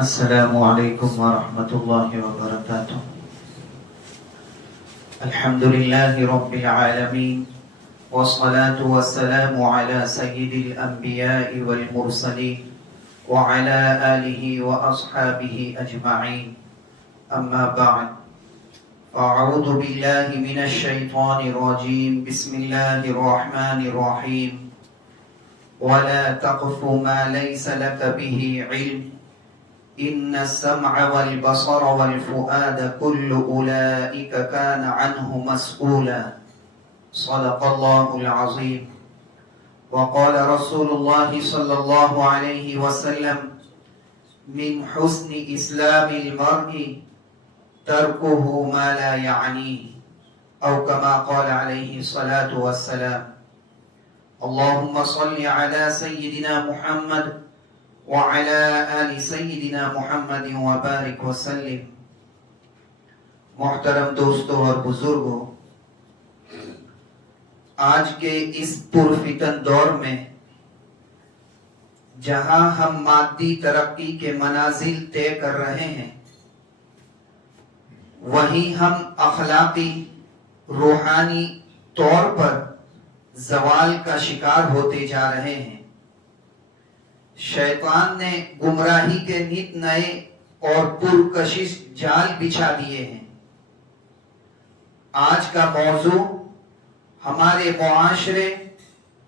السلام علیکم ورحمۃ اللہ وبرکاتہ. الحمد للہ رب العالمین والصلاة والسلام على سید الانبیاء والمرسلین وعلى آلہ واصحابہ اجمعین. اما بعد فاعوذ باللہ من الشیطان الرجیم. بسم اللہ الرحمن الرحیم. ولا تقف ما ليس لك به علم إن السمع والبصر والفؤاد كل أولئك كان عنه مسؤولا. صدق الله العظيم. وقال رسول الله صلى الله عليه وسلم من حسن إسلام المرء تركه ما لا يعنيه أو كما قال عليه الصلاة والسلام. اللهم صل على سيدنا محمد وعلى آل سیدنا محمد وبارک وسلم. محترم دوستو اور بزرگوں، آج کے اس پرفتن دور میں جہاں ہم مادی ترقی کے منازل طے کر رہے ہیں، وہیں ہم اخلاقی روحانی طور پر زوال کا شکار ہوتے جا رہے ہیں. شیطان نے گمراہی کے نت نئے اور پرکشش جال بچھا دیے ہیں. آج کا موضوع ہمارے معاشرے،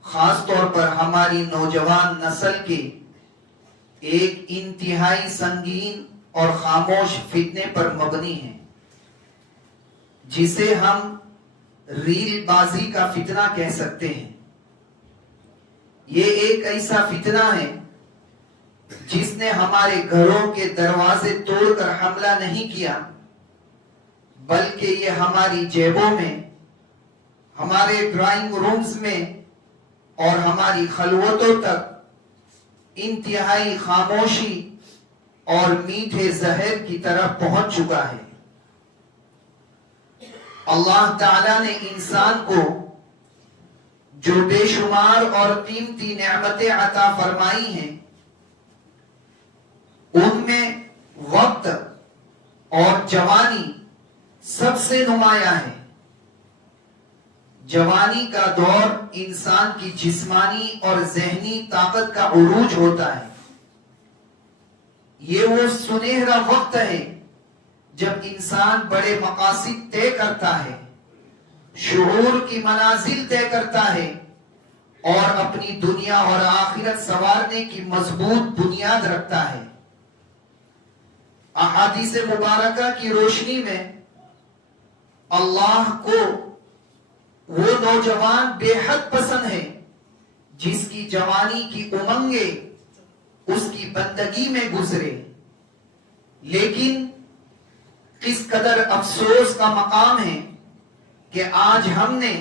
خاص طور پر ہماری نوجوان نسل کے ایک انتہائی سنگین اور خاموش فتنے پر مبنی ہے، جسے ہم ریل بازی کا فتنہ کہہ سکتے ہیں. یہ ایک ایسا فتنہ ہے جس نے ہمارے گھروں کے دروازے توڑ کر حملہ نہیں کیا، بلکہ یہ ہماری جیبوں میں، ہمارے ڈرائنگ رومز میں اور ہماری خلوتوں تک انتہائی خاموشی اور میٹھے زہر کی طرح پہنچ چکا ہے. اللہ تعالیٰ نے انسان کو جو بے شمار اور قیمتی نعمتیں عطا فرمائی ہیں، ان میں وقت اور جوانی سب سے نمایاں ہے. جوانی کا دور انسان کی جسمانی اور ذہنی طاقت کا عروج ہوتا ہے. یہ وہ سنہرا وقت ہے جب انسان بڑے مقاصد طے کرتا ہے، شعور کی منازل طے کرتا ہے اور اپنی دنیا اور آخرت سنوارنے کی مضبوط بنیاد رکھتا ہے. احادیث مبارکہ کی روشنی میں اللہ کو وہ نوجوان بے حد پسند ہے جس کی جوانی کی امنگیں اس کی بندگی میں گزرے. لیکن کس قدر افسوس کا مقام ہے کہ آج ہم نے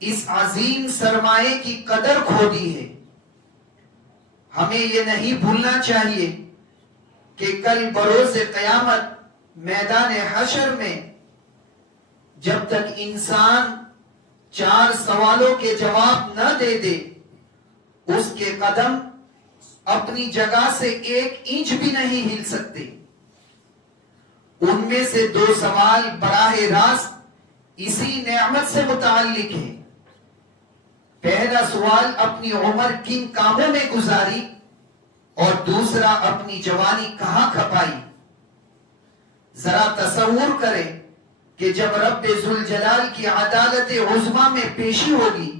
اس عظیم سرمایے کی قدر کھو دی ہے. ہمیں یہ نہیں بھولنا چاہیے کہ کل بروز قیامت میدان حشر میں جب تک انسان 4 سوالوں کے جواب نہ دے دے، اس کے قدم اپنی جگہ سے 1 انچ بھی نہیں ہل سکتے. ان میں سے 2 سوال براہ راست اسی نعمت سے متعلق ہے. پہلا سوال اپنی عمر کن کاموں میں گزاری اور دوسرا اپنی جوانی کہاں کھپائی. ذرا تصور کریں کہ جب رب ذوالجلال کی عدالت عظمیٰ میں پیشی ہوگی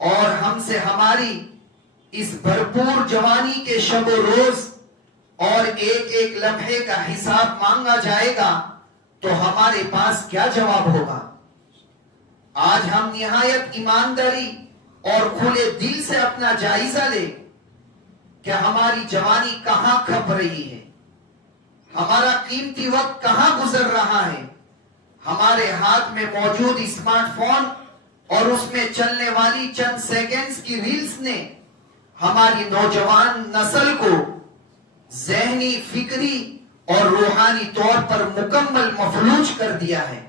اور ہم سے ہماری اس بھرپور جوانی کے شب و روز اور ایک ایک لمحے کا حساب مانگا جائے گا تو ہمارے پاس کیا جواب ہوگا. آج ہم نہایت ایمانداری اور کھلے دل سے اپنا جائزہ لیں کہ ہماری جوانی کہاں کھپ رہی ہے، ہمارا قیمتی وقت کہاں گزر رہا ہے. ہمارے ہاتھ میں موجود اسمارٹ فون اور اس میں چلنے والی چند سیکنڈز کی ریلز نے ہماری نوجوان نسل کو ذہنی، فکری اور روحانی طور پر مکمل مفلوج کر دیا ہے.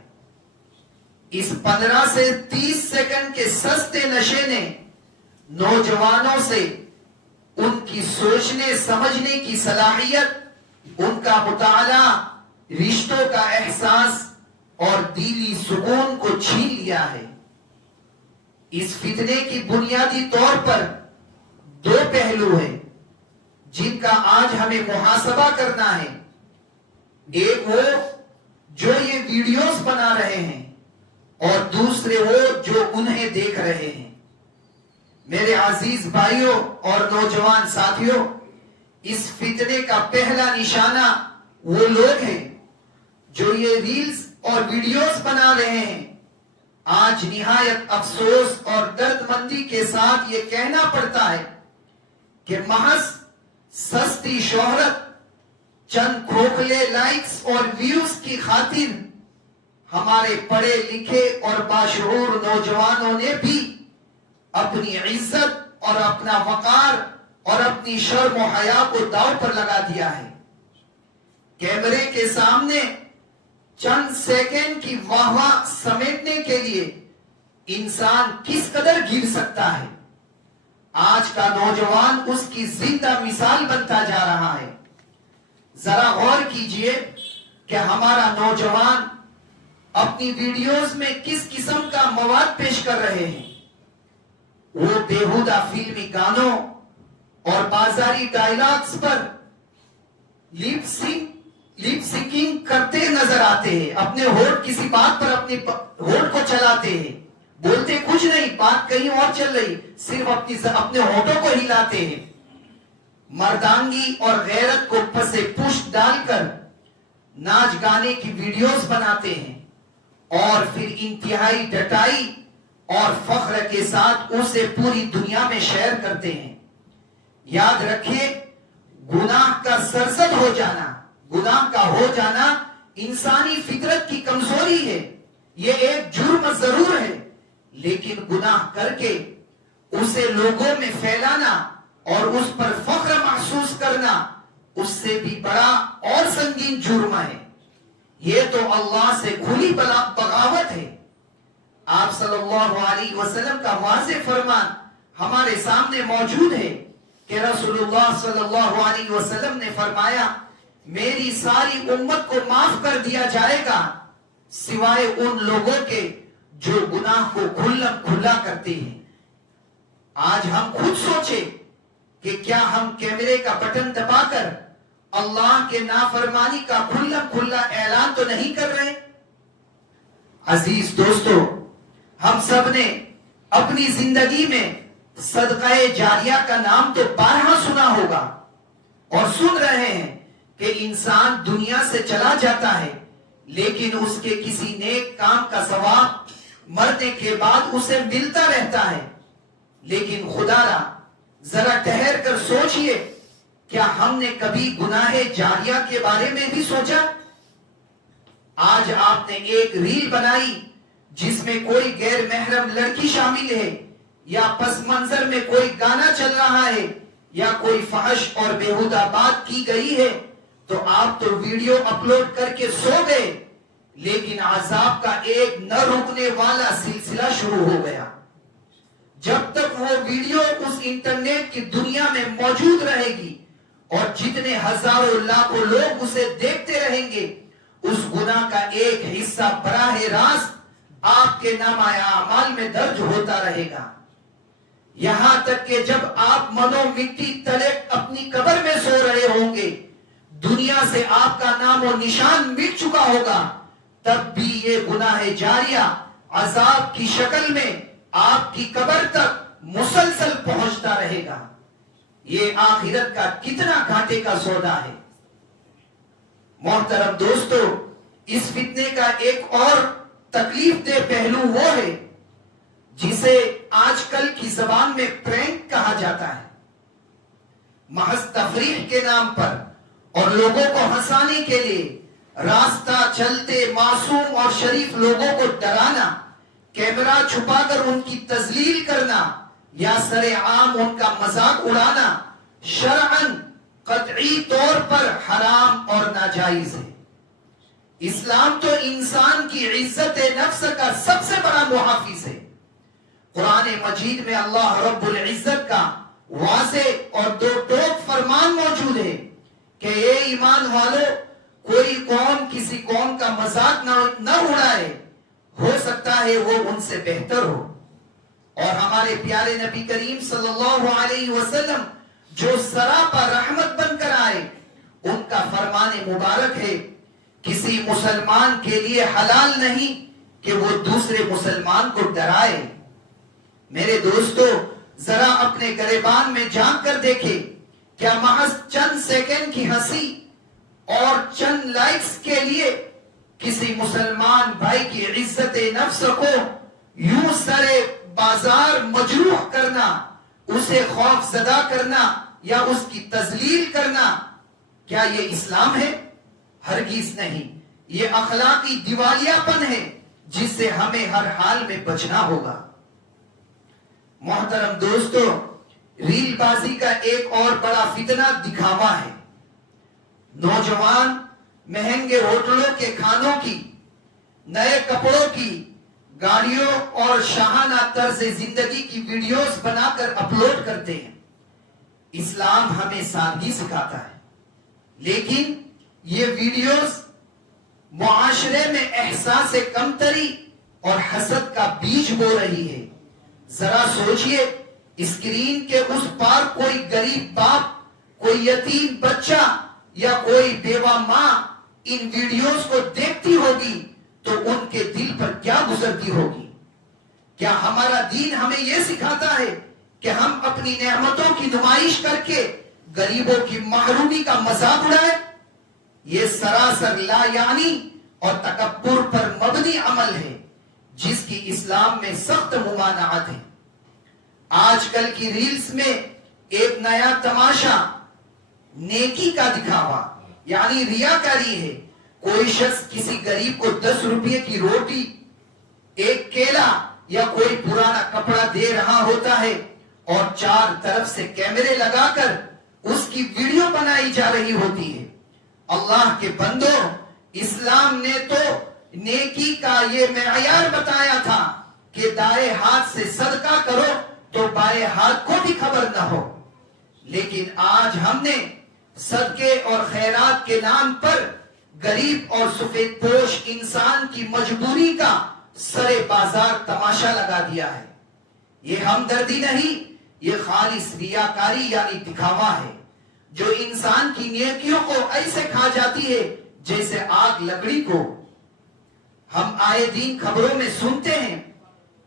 اس 15 سے 30 سیکنڈ کے سستے نشے نے نوجوانوں سے ان کی سوچنے سمجھنے کی صلاحیت، ان کا مطالعہ رشتوں کا احساس اور دلی سکون کو چھین لیا ہے۔ اس فتنے کی بنیادی طور پر دو پہلو ہیں جن کا آج ہمیں محاسبہ کرنا ہے۔ ایک وہ جو یہ ویڈیوز بنا رہے ہیں اور دوسرے وہ جو انہیں دیکھ رہے ہیں۔ میرے عزیز بھائیوں اور نوجوان ساتھیوں، اس فتنے کا پہلا نشانہ وہ لوگ ہیں جو یہ ریلز اور ویڈیوز بنا رہے ہیں۔ آج نہایت افسوس اور درد مندی کے ساتھ یہ کہنا پڑتا ہے کہ محض سستی شہرت، چند کھوکھلے لائکس اور ویوز کی خاطر ہمارے پڑھے لکھے اور باشعور نوجوانوں نے بھی اپنی عزت اور اپنا وقار اور اپنی شرم و حیا کو داؤ پر لگا دیا ہے۔ کیمرے کے سامنے چند سیکنڈ کی واہ واہ سمیٹنے کے لیے انسان کس قدر گر سکتا ہے۔ آج کا نوجوان اس کی زندہ مثال بنتا جا رہا ہے۔ ذرا غور کیجئے کہ ہمارا نوجوان اپنی ویڈیوز میں کس قسم کا مواد پیش کر رہے ہیں۔ وہ بیہودہ فلمی گانوں اور بازاری ڈائلاگز پر لیپ سنکنگ کرتے نظر آتے ہیں۔ اپنے ہونٹ کسی بات پر اپنے ہونٹ کو چلاتے ہیں، بولتے کچھ نہیں، بات کہیں اور چل رہی، صرف اپنے ہونٹوں کو ہلاتے ہیں۔ مردانگی اور غیرت کو پسے پشت ڈال کر ناچ گانے کی ویڈیوز بناتے ہیں اور پھر انتہائی ڈٹائی اور فخر کے ساتھ اسے پوری دنیا میں شیئر کرتے ہیں۔ یاد رکھیں، گناہ کا سرزد ہو جانا، گناہ کا ہو جانا انسانی فطرت کی کمزوری ہے۔ یہ ایک جرم ضرور ہے، لیکن گناہ کر کے اسے لوگوں میں پھیلانا اور اس پر فخر محسوس کرنا اس سے بھی بڑا اور سنگین جرم ہے۔ یہ تو اللہ سے کھلی بغاوت ہے۔ آپ صلی اللہ علیہ وسلم کا واضح فرمان ہمارے سامنے موجود ہے کہ رسول اللہ صلی اللہ علیہ وسلم نے فرمایا، میری ساری امت کو معاف کر دیا جائے گا سوائے ان لوگوں کے جو گناہ کو کھلا کھلا کرتے ہیں۔ آج ہم خود سوچیں کہ کیا ہم کیمرے کا بٹن دبا کر اللہ کے نافرمانی کا کھلا کھلا اعلان تو نہیں کر رہے؟ عزیز دوستو، ہم سب نے اپنی زندگی میں صدقہ جاریہ کا نام تو بارہا سنا ہوگا اور سن رہے ہیں کہ انسان دنیا سے چلا جاتا ہے لیکن اس کے کسی نیک کام کا ثواب مرنے کے بعد اسے ملتا رہتا ہے۔ لیکن خدا را ذرا ٹھہر کر سوچئے، کیا ہم نے کبھی گناہ جاریہ کے بارے میں بھی سوچا؟ آج آپ نے ایک ریل بنائی جس میں کوئی غیر محرم لڑکی شامل ہے، یا پس منظر میں کوئی گانا چل رہا ہے، یا کوئی فحش اور بیہودہ بات کی گئی ہے، تو آپ تو ویڈیو اپلوڈ کر کے سو گئے، لیکن عذاب کا ایک نہ رکنے والا سلسلہ شروع ہو گیا۔ جب تک وہ ویڈیو اس انٹرنیٹ کی دنیا میں موجود رہے گی اور جتنے ہزاروں لاکھوں لوگ اسے دیکھتے رہیں گے، اس گناہ کا ایک حصہ براہ راست آپ کے نامہ اعمال میں درج ہوتا رہے گا، یہاں تک کہ جب آپ منو مٹی تلے اپنی قبر میں سو رہے ہوں گے، دنیا سے آپ کا نام و نشان مٹ چکا ہوگا، تب بھی یہ گناہ جاریہ عذاب کی شکل میں آپ کی قبر تک مسلسل پہنچتا رہے گا۔ یہ آخرت کا کتنا گھاٹے کا سودا ہے۔ محترم دوستو، اس فتنے کا ایک اور تکلیف دہ پہلو وہ ہے جسے آج کل کی زبان میں پرینک کہا جاتا ہے۔ محض تفریح کے نام پر اور لوگوں کو ہنسانے کے لیے راستہ چلتے معصوم اور شریف لوگوں کو ڈرانا، کیمرہ چھپا کر ان کی تذلیل کرنا یا سر عام ان کا مذاق اڑانا شرعاً قطعی طور پر حرام اور ناجائز ہے۔ اسلام تو انسان کی عزت نفس کا سب سے بڑا محافظ ہے۔ قرآن مجید میں اللہ رب العزت کا واضح اور دو ٹوک فرمان موجود ہے کہ اے ایمان والو، کوئی قوم کسی قوم کا مذاق نہ اڑائے، ہو سکتا ہے وہ ان سے بہتر ہو۔ اور ہمارے پیارے نبی کریم صلی اللہ علیہ وسلم جو سراپا رحمت بن کر آئے، ان کا فرمان مبارک ہے، کسی مسلمان کے لیے حلال نہیں کہ وہ دوسرے مسلمان کو ڈرائے۔ میرے دوستو، ذرا اپنے گریبان میں جھانک کر دیکھیں، کیا محض چند سیکنڈ کی ہنسی اور چند لائکس کے لیے کسی مسلمان بھائی کی عزت نفس کو یوں سرے بازار مجروح کرنا، اسے خوف زدہ کرنا یا اس کی تذلیل کرنا، کیا یہ اسلام ہے؟ ہرگز نہیں۔ یہ اخلاقی دیوالیہ پن ہے جس سے ہمیں ہر حال میں بچنا ہوگا۔ محترم دوستو، ریل بازی کا ایک اور بڑا فتنہ دکھاوا ہے۔ نوجوان مہنگے ہوٹلوں کے کھانوں کی، نئے کپڑوں کی، گاڑیوں اور شاہانہ طرز زندگی کی ویڈیوز بنا کر اپلوڈ کرتے ہیں۔ اسلام ہمیں سادگی سکھاتا ہے، لیکن یہ ویڈیوز معاشرے میں احساس کمتری اور حسد کا بیج بو رہی ہے۔ ذرا سوچئے، اسکرین کے اس پار کوئی غریب باپ، کوئی یتیم بچہ یا کوئی بیوہ ماں ان ویڈیوز کو دیکھتی ہوگی تو ان کے دل پر کیا گزرتی ہوگی؟ کیا ہمارا دین ہمیں یہ سکھاتا ہے کہ ہم اپنی نعمتوں کی نمائش کر کے غریبوں کی محرومی کا مذاق اڑائیں؟ یہ سراسر لا یعنی اور تکبر پر مبنی عمل ہے جس کی اسلام میں سخت ممانعت ہے۔ آج کل کی ریلز میں ایک نیا تماشا نیکی کا دکھاوا یعنی ریاکاری ہے۔ کوئی شخص کسی غریب کو 10 روپے کی روٹی، ایک کیلا یا کوئی پرانا کپڑا دے رہا ہوتا ہے اور چار طرف سے کیمرے لگا کر اس کی ویڈیو بنائی جا رہی ہوتی ہے۔ اللہ کے بندو، اسلام نے تو نیکی کا یہ معیار بتایا تھا کہ دائیں ہاتھ سے صدقہ کرو تو بائیں ہاتھ کو بھی خبر نہ ہو، لیکن آج ہم نے صدقے اور خیرات کے نام پر غریب اور سفید پوش انسان کی مجبوری کا سرے بازار تماشا لگا دیا ہے۔ یہ ہمدردی نہیں، یہ خالص ریاکاری یعنی دکھاوا ہے جو انسان کی نیکیوں کو ایسے کھا جاتی ہے جیسے آگ لکڑی کو۔ ہم آئے دن خبروں میں سنتے ہیں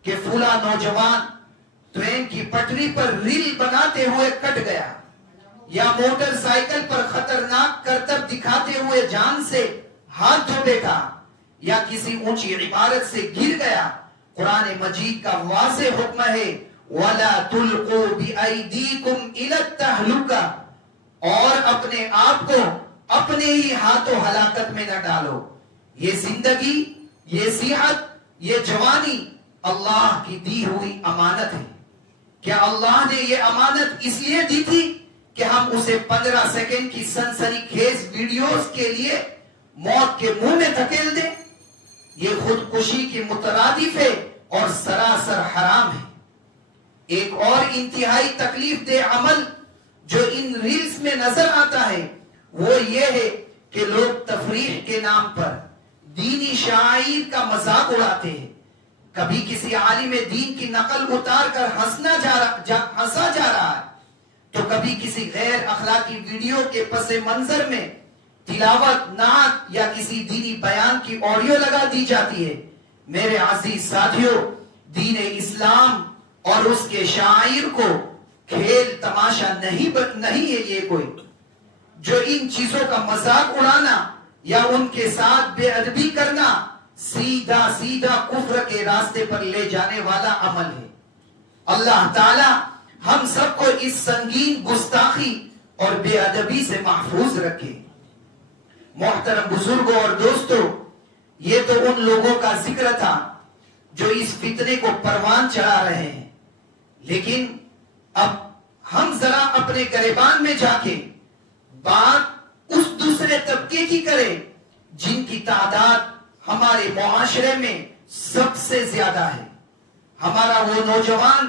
کہ فلاں نوجوان ٹرین کی پٹری پر ریل بناتے ہوئے کٹ گیا، یا موٹر سائیکل پر خطرناک کرتب دکھاتے ہوئے جان سے ہاتھ دھو بیٹھا، یا کسی اونچی عمارت سے گر گیا۔ قرآن مجید کا واضح حکم ہے وَلَا تُلْقُوا بِأَيْدِيكُمْ إِلَى التَّهْلُكَةِ، اور اپنے آپ کو اپنے ہی ہاتھوں ہلاکت میں نہ ڈالو۔ یہ زندگی، یہ صحت، یہ جوانی اللہ کی دی ہوئی امانت ہے۔ کیا اللہ نے یہ امانت اس لیے دی تھی کہ ہم اسے 15 سیکنڈ کی سنسنی خیز ویڈیوز کے لیے موت کے منہ میں دھکیل دیں؟ یہ خودکشی کی مترادف ہے اور سراسر حرام ہے۔ ایک اور انتہائی تکلیف دہ عمل جو ان ریلز میں نظر آتا ہے وہ یہ ہے کہ لوگ تفریح کے نام پر دینی شعائر کا مذاق اڑاتے ہیں۔ کبھی کسی عالم دین کی نقل اتار کر ہنسا جا رہا ہے تو کبھی کسی غیر اخلاقی ویڈیو کے پس منظر میں تلاوت، نعت یا کسی دینی بیان کی آڈیو لگا دی جاتی ہے۔ میرے عزیز ساتھیوں، دین اسلام اور اس کے شاعر کو کھیل تماشا نہیں ہے یہ کوئی، جو ان چیزوں کا مذاق اڑانا یا ان کے ساتھ بے ادبی کرنا سیدھا کفر کے راستے پر لے جانے والا عمل ہے۔ اللہ تعالی ہم سب کو اس سنگین گستاخی اور بے ادبی سے محفوظ رکھے۔ محترم بزرگوں اور دوستو، یہ تو ان لوگوں کا ذکر تھا جو اس فتنے کو پروان چڑھا رہے ہیں، لیکن اب ہم ذرا اپنے گریبان میں جا کے بات اس دوسرے طبقے کی کریں جن کی تعداد ہمارے معاشرے میں سب سے زیادہ ہے۔ ہمارا وہ نوجوان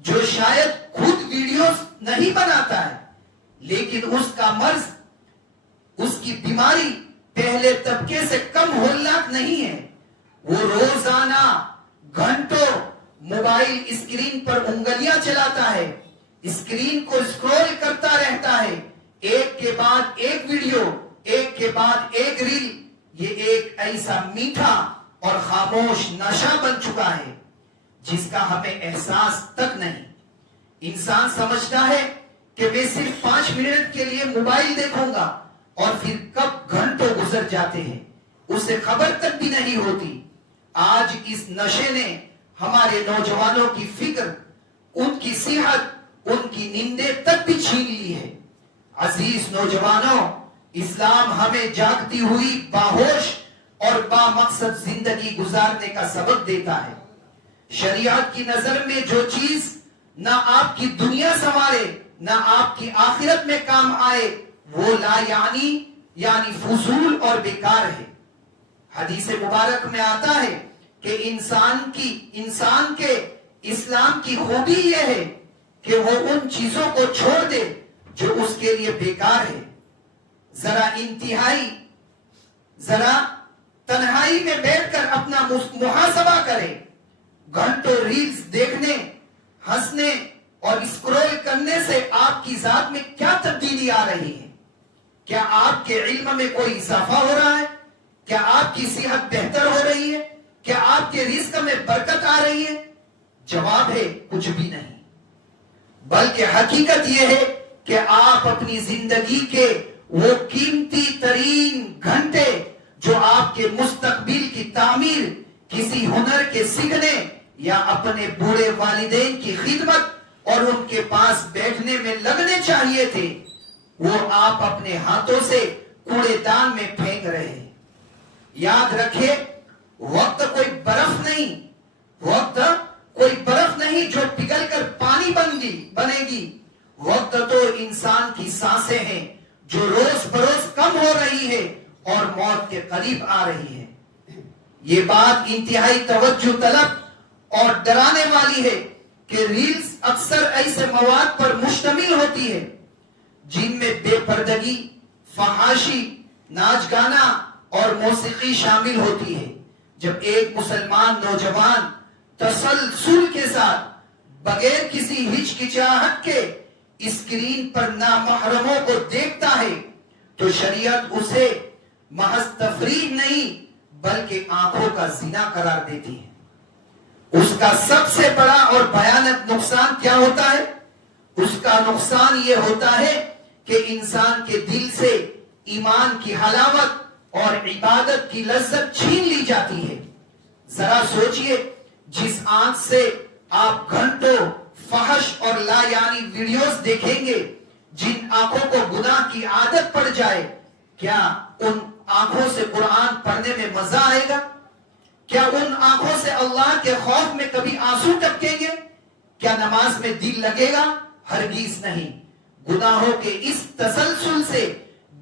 جو شاید خود ویڈیوز نہیں بناتا ہے، لیکن اس کا مرض، اس کی بیماری پہلے طبقے سے کم ہولناک نہیں ہے۔ وہ روزانہ گھنٹوں موبائل اسکرین پر انگلیاں چلاتا ہے، اسکرین کو اسکرول کرتا رہتا ہے، ایک کے بعد ایک ویڈیو، ایک کے بعد ایک ریل۔ یہ ایک ایسا میٹھا اور خاموش نشہ بن چکا ہے جس کا ہمیں احساس تک نہیں۔ انسان سمجھتا ہے کہ میں صرف 5 منٹ کے لیے موبائل دیکھوں گا، اور پھر کب گھنٹوں گزر جاتے ہیں اسے خبر تک بھی نہیں ہوتی۔ آج اس نشے نے ہمارے نوجوانوں کی فکر، ان کی صحت، ان کی نیندیں تک بھی چھین لی ہے۔ عزیز نوجوانوں، اسلام ہمیں جاگتی ہوئی باہوش اور با مقصد زندگی گزارنے کا سبق دیتا ہے۔ شریعت کی نظر میں جو چیز نہ آپ کی دنیا سنوارے نہ آپ کی آخرت میں کام آئے، وہ لا یعنی فضول اور بیکار ہے۔ حدیث مبارک میں آتا ہے کہ انسان کے اسلام کی خوبی یہ ہے کہ وہ ان چیزوں کو چھوڑ دے جو اس کے لیے بیکار ہے۔ ذرا تنہائی میں بیٹھ کر اپنا محاسبہ کرے۔ گھنٹوں ریلز دیکھنے، ہنسنے اور اسکرول کرنے سے آپ کی ذات میں کیا تبدیلی آ رہی ہے؟ کیا آپ کے علم میں کوئی اضافہ ہو رہا ہے؟ کیا آپ کی صحت بہتر ہو رہی ہے؟ کیا آپ کے رزق میں برکت آ رہی ہے؟ جواب ہے کچھ بھی نہیں۔ بلکہ حقیقت یہ ہے کہ آپ اپنی زندگی کے وہ قیمتی ترین گھنٹے جو آپ کے مستقبل کی تعمیر، کسی ہنر کے سیکھنے یا اپنے بوڑھے والدین کی خدمت اور ان کے پاس بیٹھنے میں لگنے چاہیے تھے، وہ آپ اپنے ہاتھوں سے کوڑے دان میں پھینک رہے ہیں۔ یاد رکھے، وقت کوئی برف نہیں جو پگھل کر پانی بنے گی۔ وقت تو انسان کی سانسیں ہیں جو روز بروز کم ہو رہی ہے اور موت کے قریب آ رہی ہے۔ یہ بات انتہائی توجہ طلب اور ڈرانے والی ہے کہ ریلز اکثر ایسے مواد پر مشتمل ہوتی ہے جن میں بے پردگی، فحاشی، ناچ گانا اور موسیقی شامل ہوتی ہے۔ جب ایک مسلمان نوجوان تسلسل کے ساتھ بغیر کسی ہچکچاہٹ کے اسکرین پر نامحرموں کو دیکھتا ہے تو شریعت اسے محض تفریح نہیں بلکہ آنکھوں کا زنا قرار دیتی ہے۔ اس کا سب سے بڑا اور بھیانک نقصان کیا ہوتا ہے؟ اس کا نقصان یہ ہوتا ہے کہ انسان کے دل سے ایمان کی حلاوت اور عبادت کی لذت چھین لی جاتی ہے۔ ذرا سوچئے، جس آنکھ سے آپ گھنٹوں فحش اور لا یعنی ویڈیوز دیکھیں گے، جن آنکھوں کو گناہ کی عادت پڑ جائے، کیا ان آنکھوں سے قرآن پڑھنے میں مزہ آئے گا؟ کیا ان آنکھوں سے اللہ کے خوف میں کبھی آنسو ٹپکیں گے؟ کیا نماز میں دل لگے گا؟ ہرگز نہیں۔ گناہوں کے اس تسلسل سے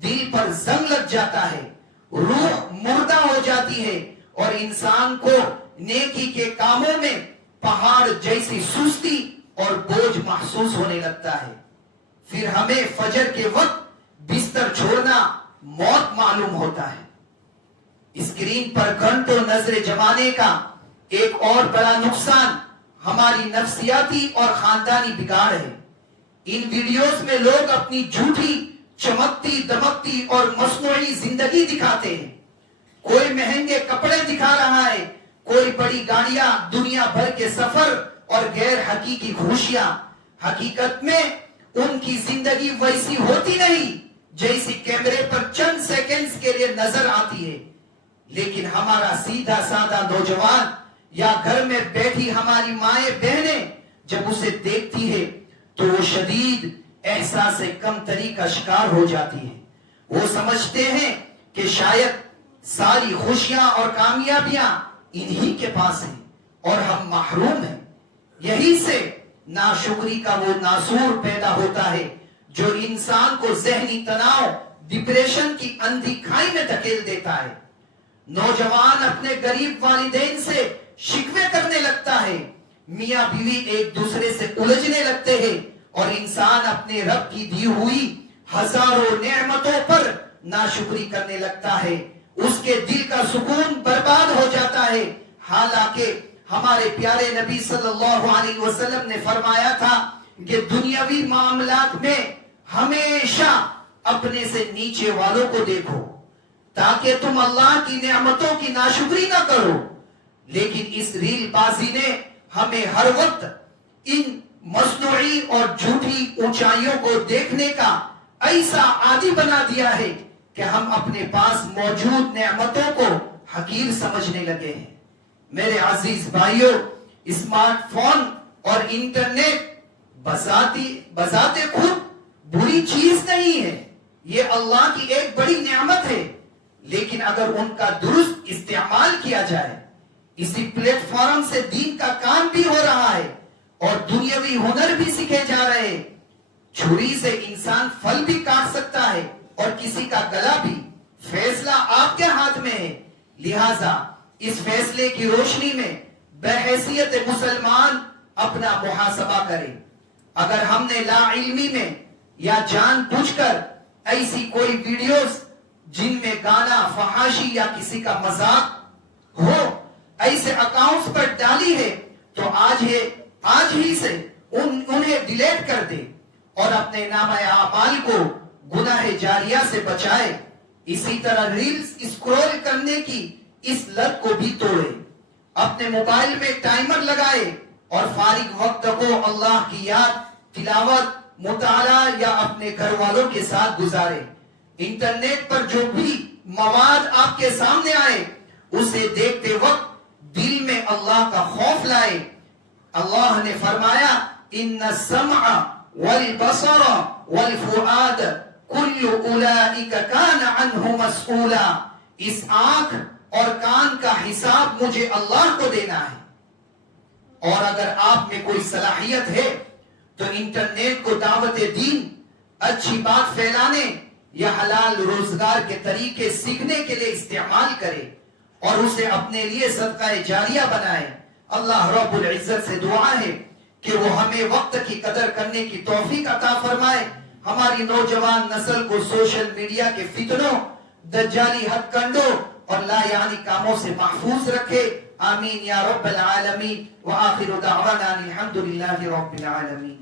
دل پر زنگ لگ جاتا ہے، روح مردہ ہو جاتی ہے اور انسان کو نیکی کے کاموں میں پہاڑ جیسی سستی اور بوجھ محسوس ہونے لگتا ہے۔ پھر ہمیں فجر کے وقت بستر چھوڑنا موت معلوم ہوتا ہے۔ اسکرین پر گھنٹوں نظر جمانے کا ایک اور بڑا نقصان ہماری نفسیاتی اور خاندانی بگاڑ ہے۔ ان ویڈیوز میں لوگ اپنی جھوٹی، چمکتی دمکتی اور مصنوعی زندگی دکھاتے ہیں۔ کوئی مہنگے کپڑے دکھا رہا ہے، کوئی بڑی گاڑیاں، دنیا بھر کے سفر اور غیر حقیقی خوشیاں۔ حقیقت میں ان کی زندگی ویسی ہوتی نہیں جیسی کیمرے پر چند سیکنڈز کے لیے نظر آتی ہے۔ لیکن ہمارا سیدھا سادہ نوجوان یا گھر میں بیٹھی ہماری مائیں بہنیں جب اسے دیکھتی ہے تو وہ شدید احساس کمتری کا شکار ہو جاتی ہے۔ وہ سمجھتے ہیں کہ شاید ساری خوشیاں اور کامیابیاں انہی کے پاس ہیں اور ہم محروم ہیں۔ یہی سے ناشکری کا وہ ناسور پیدا ہوتا ہے جو انسان کو ذہنی تناؤ، ڈپریشن کی اندھی کھائی میں دھکیل دیتا ہے۔ نوجوان اپنے غریب والدین سے شکوے کرنے لگتا ہے، میاں بیوی ایک دوسرے سے الجھنے لگتے ہیں اور انسان اپنے رب کی دی ہوئی ہزاروں نعمتوں پر ناشکری کرنے لگتا ہے، اس کے دل کا سکون برباد ہو جاتا ہے۔ حالانکہ ہمارے پیارے نبی صلی اللہ علیہ وسلم نے فرمایا تھا کہ دنیاوی معاملات میں ہمیشہ اپنے سے نیچے والوں کو دیکھو تاکہ تم اللہ کی نعمتوں کی ناشکری نہ کرو۔ لیکن اس ریل بازی نے ہمیں ہر وقت ان مصنوعی اور جھوٹی اونچائیوں کو دیکھنے کا ایسا عادی بنا دیا ہے کہ ہم اپنے پاس موجود نعمتوں کو حقیر سمجھنے لگے ہیں۔ میرے عزیز بھائیوں، اسمارٹ فون اور انٹرنیٹ بذات خود بری چیز نہیں ہے، یہ اللہ کی ایک بڑی نعمت ہے، لیکن اگر ان کا درست استعمال کیا جائے، اسی پلیٹ فارم سے دین کا کام بھی ہو رہا ہے اور دنیاوی ہنر بھی سیکھے جا رہے ہیں۔ چھری سے انسان پھل بھی کاٹ سکتا ہے اور کسی کا گلا بھی۔ فیصلہ آپ کے ہاتھ میں ہے، لہذا اس فیصلے کی روشنی میں بحیثیت مسلمان اپنا محاسبہ کرے۔ اگر ہم نے لا علمی میں یا جان بوجھ کر ایسی کوئی ویڈیوز جن میں گانا، فحاشی یا کسی کا مذاق ہو ایسے اکاؤنٹس پر ڈالی ہے تو آج ہی سے انہیں ڈیلیٹ کر دے اور اپنے نامہ اعمال کو گناہ جاریہ سے بچائے۔ اسی طرح ریلز اسکرول کرنے کی اس لت کو بھی توڑے، اپنے موبائل میں ٹائمر لگائے اور فارغ وقت کو اللہ کی یاد، تلاوت، مطالعہ یا اپنے گھر والوں کے ساتھ گزارے۔ انٹرنیٹ پر جو بھی مواد آپ کے سامنے آئے اسے دیکھتے وقت دل میں اللہ کا خوف لائے۔ اللہ نے فرمایا ان السمع والبصر والفؤاد کل اولئک کان عنہ مسئولا، اس آنکھ اور کان کا حساب مجھے اللہ کو دینا ہے۔ اور اگر آپ میں کوئی صلاحیت ہے تو انٹرنیٹ کو دعوت دین، اچھی بات پھیلانے یا حلال روزگار کے طریقے سیکھنے کے لیے استعمال کرے اور اسے اپنے لیے صدقہ جاریہ بنائے۔ اللہ رب العزت سے دعا ہے کہ وہ ہمیں وقت کی قدر کرنے کی توفیق عطا فرمائے، ہماری نوجوان نسل کو سوشل میڈیا کے فتنوں، دجالی ہتھ کنڈوں اور لا یعنی کاموں سے محفوظ رکھے۔ آمین یا رب العالمین، وآخر دعوانا الحمدللہ رب العالمین۔